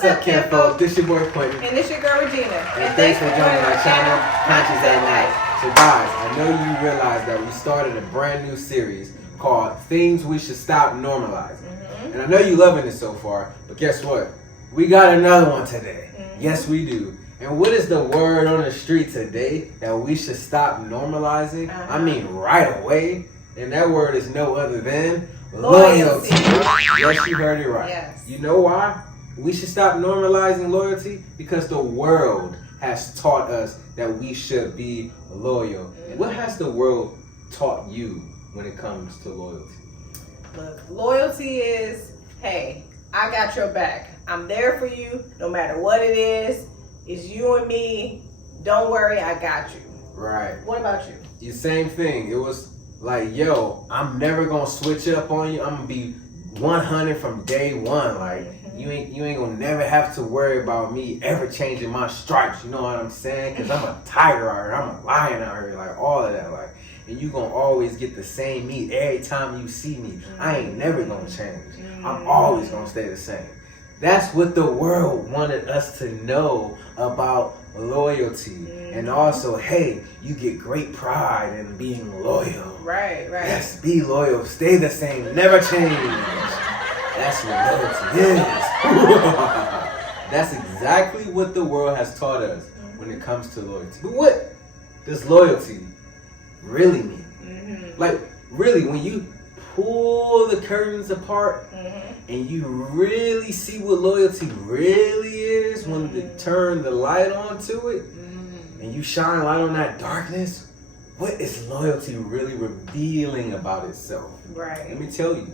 What's up, Camp folks? This your boy Quentin. And this your girl Regina. And thanks for joining our channel, Conscious at Night. So guys, I know you realize that we started a brand new series called Things We Should Stop Normalizing. And I know you're loving it so far, but guess what? We got another one today. Yes, we do. And what is the word on the street today that we should stop normalizing? I mean right away. And that word is no other than loyalty. Yes, you heard it right. Yes. You know why we should stop normalizing loyalty? Because the world has taught us that we should be loyal. What has the world taught you when it comes to loyalty? Look, loyalty is, hey, I got your back. I'm there for you no matter what it is. It's you and me. Don't worry, I got you. Right. What about you? The same thing. It was like, yo, I'm never gonna switch up on you. I'm gonna be 100 from day one. Like you ain't gonna never have to worry about me ever changing my stripes. You know what I'm saying? Cause I'm a tiger out here. I'm a lion out here. Like all of that. Like, and you gonna always get the same meat every time you see me. I ain't never gonna change. I'm always gonna stay the same. That's what the world wanted us to know about loyalty. And also, hey, you get great pride in being loyal. Right. Yes, be loyal, stay the same, never change. That's what loyalty is. That's exactly what the world has taught us when it comes to loyalty. But what does loyalty really mean? Like, really, when you pull the curtains apart and you really see what loyalty really is, when you turn the light on to it and you shine light on that darkness, what is loyalty really revealing about itself? Right. Let me tell you,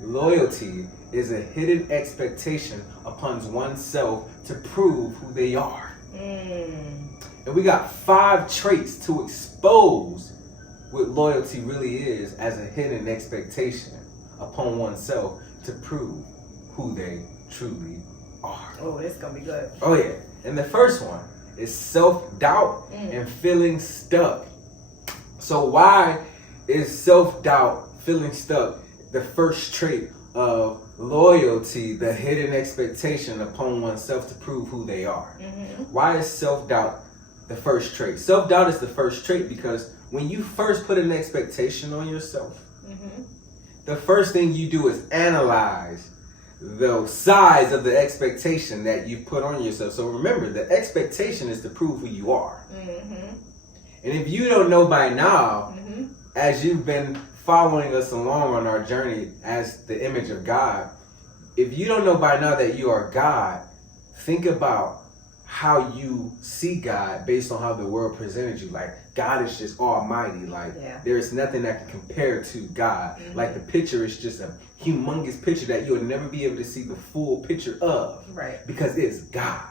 loyalty is a hidden expectation upon oneself to prove who they are. And we got 5 traits to expose what loyalty really is as a hidden expectation upon oneself to prove who they truly are. Oh, this is gonna be good. Oh yeah. And the first one is self-doubt and feeling stuck. So why is self-doubt, feeling stuck, the first trait of loyalty, the hidden expectation upon oneself to prove who they are? Why is self-doubt the first trait? Self-doubt is the first trait because when you first put an expectation on yourself, the first thing you do is analyze the size of the expectation that you put on yourself. So remember, the expectation is to prove who you are. And if you don't know by now, as you've been following us along on our journey as the image of God, if you don't know by now that you are God, think about how you see God based on how the world presented you. Like, God is just almighty. Like, there's nothing that can compare to God. Like, the picture is just a humongous picture that you'll never be able to see the full picture of. Right. Because it's God.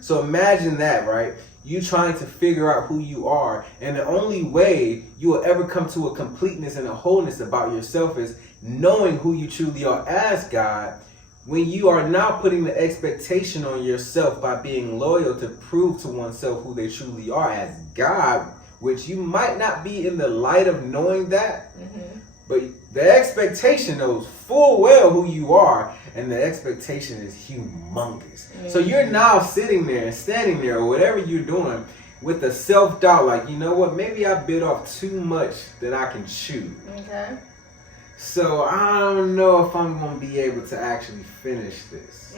So imagine that, right? You trying to figure out who you are, and the only way you will ever come to a completeness and a wholeness about yourself is knowing who you truly are as God. When you are now putting the expectation on yourself by being loyal to prove to oneself who they truly are as God, which you might not be in the light of knowing that, but the expectation knows full well who you are, and the expectation is humongous. So you're now sitting there and standing there or whatever you're doing with the self-doubt, like, you know what, maybe I bit off too much that I can chew. Okay. So I don't know if I'm going to be able to actually finish this.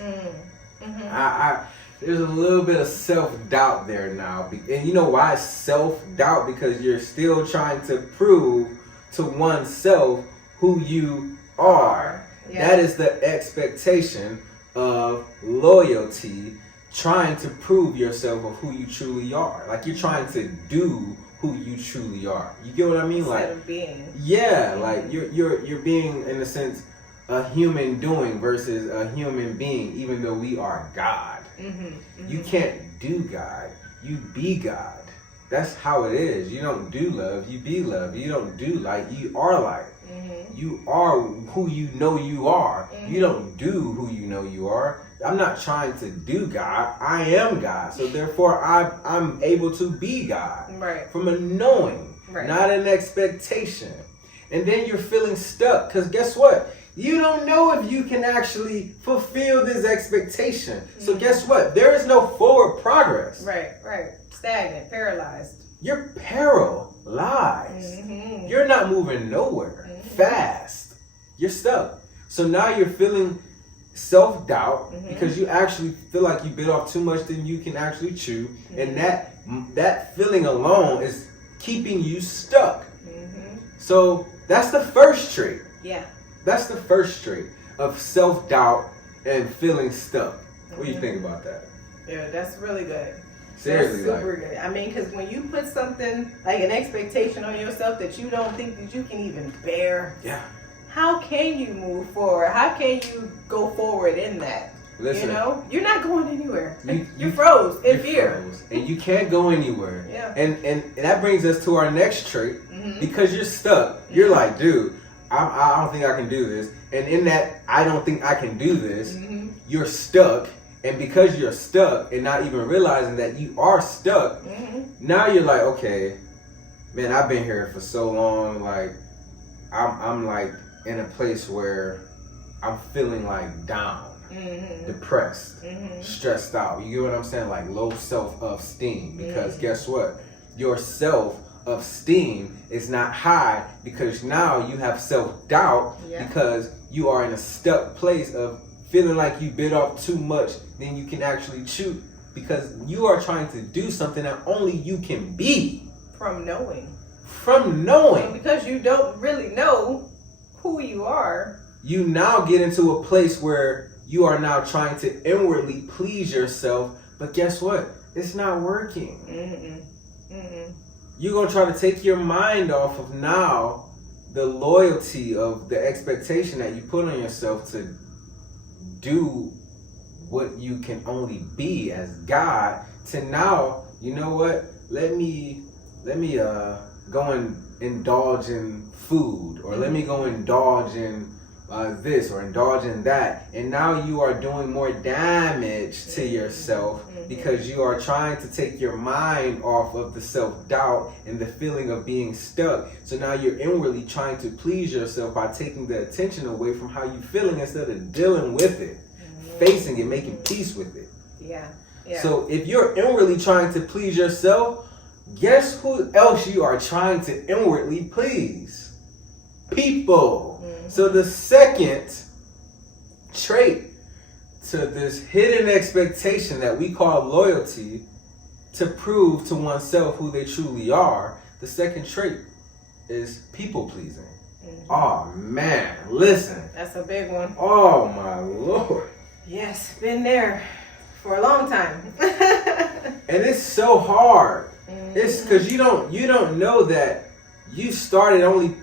There's a little bit of self-doubt there now. And you know why it's self-doubt? Because you're still trying to prove to oneself who you are. That is the expectation of loyalty, trying to prove yourself of who you truly are. Like, you're trying to do who you truly are. You get what I mean? Instead of being. Yeah, like you're being, in a sense, a human doing versus a human being, even though we are God. You can't do God. You be God. That's how it is. You don't do love, you be love. You don't do light, you are light. You are who you know you are. You don't do who you know you are. I'm not trying to do God. I am God. So therefore, I'm able to be God. Right. From a knowing, not an expectation. And then you're feeling stuck because guess what? you don't know if you can actually fulfill this expectation. So guess what? There is no forward progress. Right. Stagnant, paralyzed. You're paralyzed. You're not moving nowhere fast. You're stuck. So now you're feeling self-doubt because you actually feel like you bit off too much than you can actually chew. And that feeling alone is keeping you stuck. So that's the first trait. Yeah. That's the first trait of self-doubt and feeling stuck. What do you think about that? Yeah, that's really good. Seriously, that's super good. I mean, because when you put something like an expectation on yourself that you don't think that you can even bear, yeah, how can you move forward? How can you go forward in that? Listen, you know, you're not going anywhere. You froze in fear, and you can't go anywhere. Yeah. And that brings us to our next trait. Because you're stuck, you're like, dude, I don't think I can do this. And in that, I don't think I can do this, you're stuck. And because you're stuck and not even realizing that you are stuck, now you're like, okay, man, I've been here for so long. Like, I'm like in a place where I'm feeling like down, depressed, stressed out. You get what I'm saying? Like low self-esteem. Because guess what? Your self-esteem is not high because now you have self-doubt because you are in a stuck place of feeling like you bit off too much than you can actually chew because you are trying to do something that only you can be. From knowing. And because you don't really know who you are. You now get into a place where you are now trying to inwardly please yourself, but guess what? It's not working. You're going to try to take your mind off of now the loyalty of the expectation that you put on yourself to do what you can only be as God to now, you know what? Let me go and indulge in food, or let me go indulge in this or indulge in that. And now you are doing more damage to yourself because you are trying to take your mind off of the self-doubt and the feeling of being stuck. So now you're inwardly trying to please yourself by taking the attention away from how you're feeling instead of dealing with it, facing it, making peace with it. Yeah. So if you're inwardly trying to please yourself, guess who else you are trying to inwardly please? People. So the second trait to this hidden expectation that we call loyalty to prove to oneself who they truly are, the second trait is people pleasing. Oh man, listen. That's a big one. Oh my Lord. Yes, been there for a long time. And it's so hard. It's because you don't know that you started only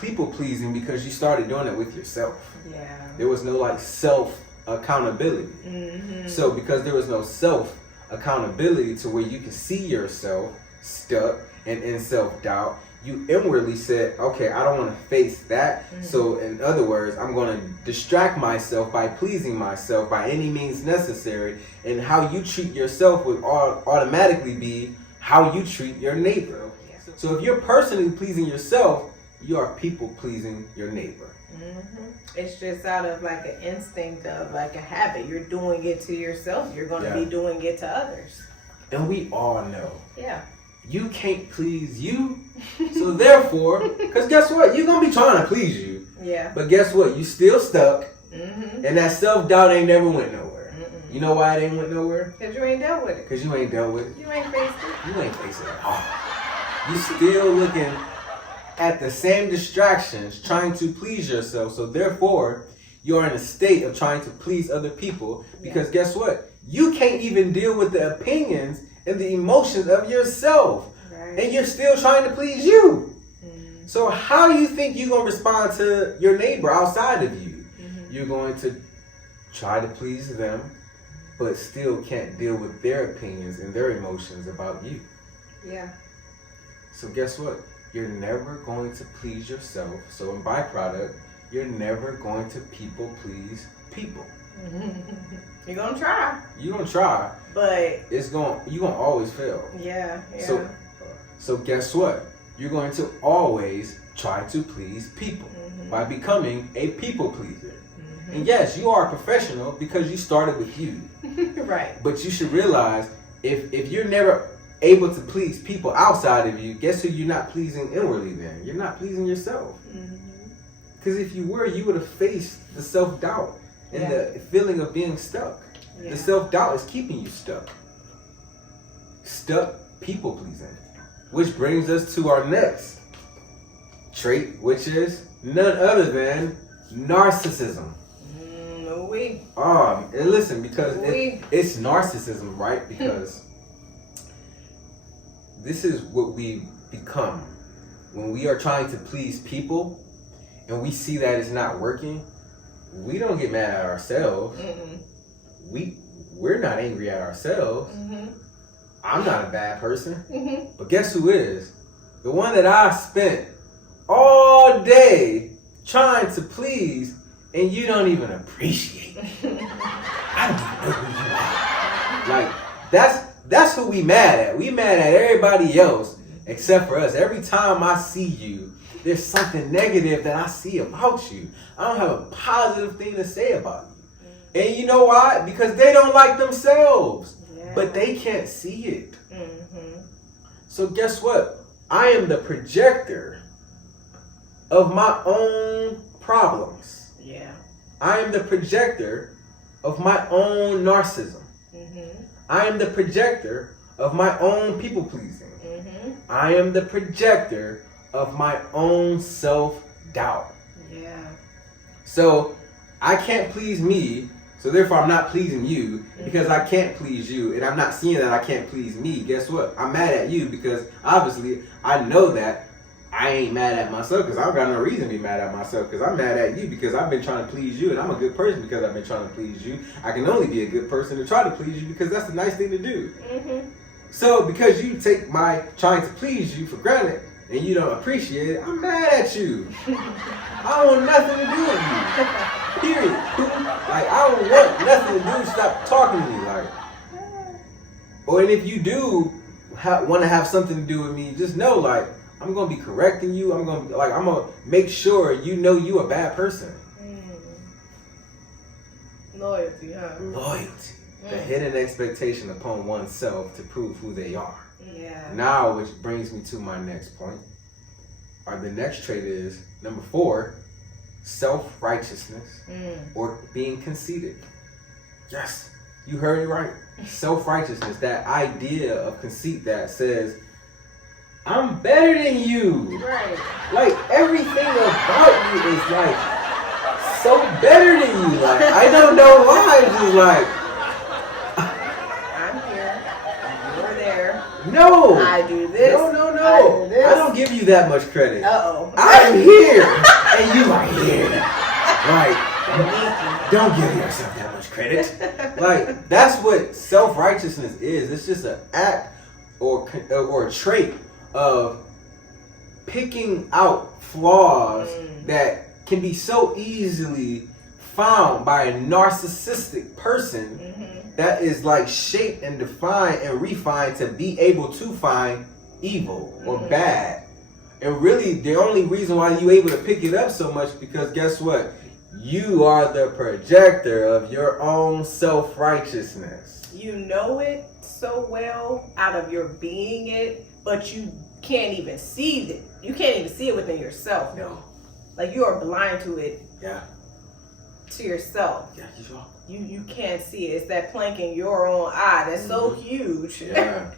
people pleasing because you started doing it with yourself. Yeah. There was no like self accountability. So because there was no self accountability to where you can see yourself stuck and in self-doubt, you inwardly said, okay, I don't want to face that. So in other words, I'm going to distract myself by pleasing myself by any means necessary. And how you treat yourself would automatically be how you treat your neighbor. So if you're personally pleasing yourself, you are people pleasing your neighbor. It's just out of like an instinct of like a habit. You're doing it to yourself. You're going to be doing it to others. And we all know. Yeah. You can't please you. So therefore, because guess what? You're going to be trying to please you. Yeah. But guess what? You still stuck. And that self-doubt ain't never went nowhere. You know why it ain't went nowhere? Because you ain't dealt with it. Because you ain't dealt with it. You ain't faced it. You ain't faced it at all. You still looking at the same distractions, trying to please yourself. So therefore, you are in a state of trying to please other people. Because guess what? You can't even deal with the opinions and the emotions of yourself. Right. And you're still trying to please you. So how do you think you're going to respond to your neighbor outside of you? You're going to try to please them, but still can't deal with their opinions and their emotions about you. Yeah. So guess what? You're never going to please yourself. So in byproduct, you're never going to people please people. You're going to try. You're going to try. But you're going to always fail. Yeah. So guess what? you're going to always try to please people by becoming a people pleaser. And yes, you are a professional because you started with you. Right. But you should realize if you're never able to please people outside of you, guess who you're not pleasing inwardly then? You're not pleasing yourself. Because if you were, you would have faced the self-doubt and the feeling of being stuck. Yeah. The self-doubt is keeping you stuck. Stuck people pleasing. Which brings us to our next trait, which is none other than narcissism. And listen, because it's narcissism, right? Because this is what we become when we are trying to please people and we see that it's not working. We don't get mad at ourselves. We're not angry at ourselves. I'm not a bad person. But guess who is? The one that I spent all day trying to please, and you don't even appreciate. I don't even know who you are. Like, that's who we mad at. We mad at everybody else except for us. Every time I see you, there's something negative that I see about you. I don't have a positive thing to say about you. And you know why? Because they don't like themselves. But they can't see it. So guess what? I am the projector of my own problems. I am the projector of my own narcissism. I am the projector of my own people pleasing. I am the projector of my own self-doubt. So I can't please me, so therefore I'm not pleasing you. Because I can't please you and I'm not seeing that I can't please me, guess what? I'm mad at you because obviously I know that I ain't mad at myself because I've got no reason to be mad at myself because I'm mad at you because I've been trying to please you and I'm a good person because I've been trying to please you. I can only be a good person to try to please you because that's the nice thing to do. So because you take my trying to please you for granted and you don't appreciate it, I'm mad at you. I don't want nothing to do with you. Period. Like, I don't want nothing to do. Stop talking to me. Like, or and if you do want to have something to do with me, just know, like, I'm gonna be correcting you. I'm gonna make sure you know you a bad person. Loyalty, huh? Loyalty. The hidden expectation upon oneself to prove who they are. Now, which brings me to my next point. The next trait is number 4, self-righteousness or being conceited. Yes, you heard it right. Self-righteousness, that idea of conceit that says, I'm better than you. Right. Like, everything about you is like so better than you. Like, I don't know why. It's just like, I'm here. You're there. No. I do this. No. I do this. I don't give you that much credit. Uh-oh. I'm here and you are here. Like, don't give yourself that much credit. Like, that's what self-righteousness is. It's just an act or a trait of picking out flaws that can be so easily found by a narcissistic person that is like shaped and defined and refined to be able to find evil or bad. And really the only reason why you're able to pick it up so much because guess what? You are the projector of your own self-righteousness. You know it so well out of your being it, but you can't even see it. You can't even see it within yourself. No. Like, you are blind to it. Yeah. To yourself. Yeah, you sure. You can't see it. It's that plank in your own eye that's so huge. Yeah.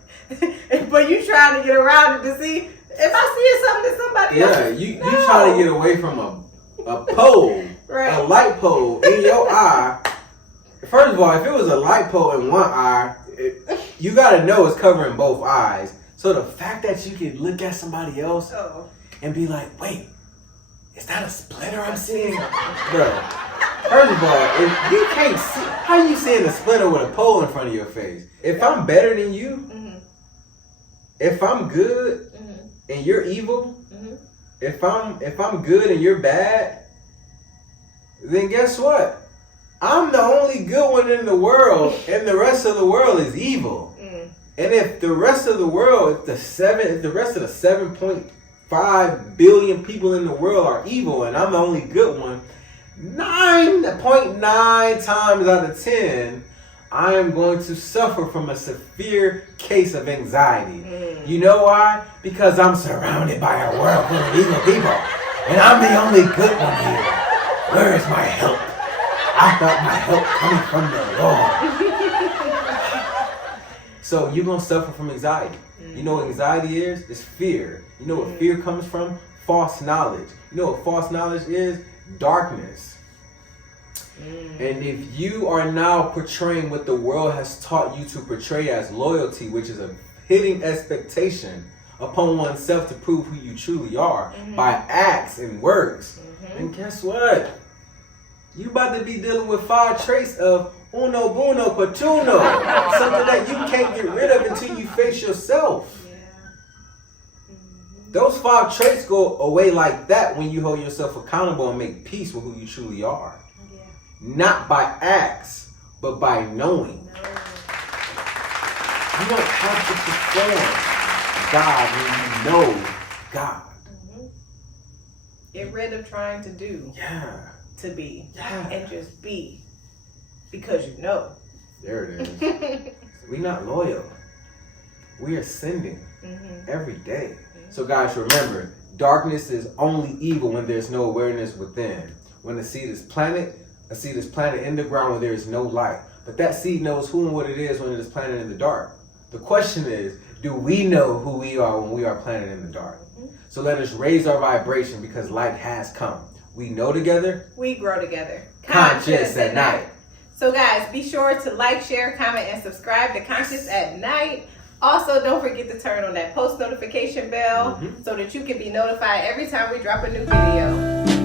But you trying to get around it to see if I see something to somebody else. Yeah, you try to get away from a pole, right. A light pole in your eye. First of all, if it was a light pole in one eye, you gotta know it's covering both eyes. So the fact that you can look at somebody else and be like, wait, is that a splitter I'm seeing? Bro, first of all, if you can't see, how you seeing a splitter with a pole in front of your face? If I'm better than you, if I'm good and you're evil, if I'm good and you're bad, then guess what? I'm the only good one in the world and the rest of the world is evil. And if the rest of the world, if the rest of the 5 billion people in the world are evil and I'm the only good one, 9.9 times out of 10, I am going to suffer from a severe case of anxiety. You know why? Because I'm surrounded by a world full of evil people. And I'm the only good one here. Where is my help? I felt my help coming from the Lord. So you're going to suffer from anxiety. You know what anxiety is? It's fear. You know what fear comes from? False knowledge. You know what false knowledge is? Darkness. And if you are now portraying what the world has taught you to portray as loyalty, which is a hidden expectation upon oneself to prove who you truly are by acts and works, then guess what? You about to be dealing with 5 traits of uno, buono, patuno. Something that you can't get rid of until you face yourself. Those 5 traits go away like that when you hold yourself accountable and make peace with who you truly are. Not by acts, but by knowing. You don't have to perform God when you know God. Get rid of trying to do. To be. And just be. Because you know. There it is. We're not loyal. We are sending every day. So guys, remember, darkness is only evil when there's no awareness within. When a seed is planted in the ground where there is no light. But that seed knows who and what it is when it is planted in the dark. The question is, do we know who we are when we are planted in the dark? So let us raise our vibration because light has come. We know together. We grow together. Conscious at night. So guys, be sure to like, share, comment, and subscribe to Conscious at Night. Also, don't forget to turn on that post notification bell so that you can be notified every time we drop a new video.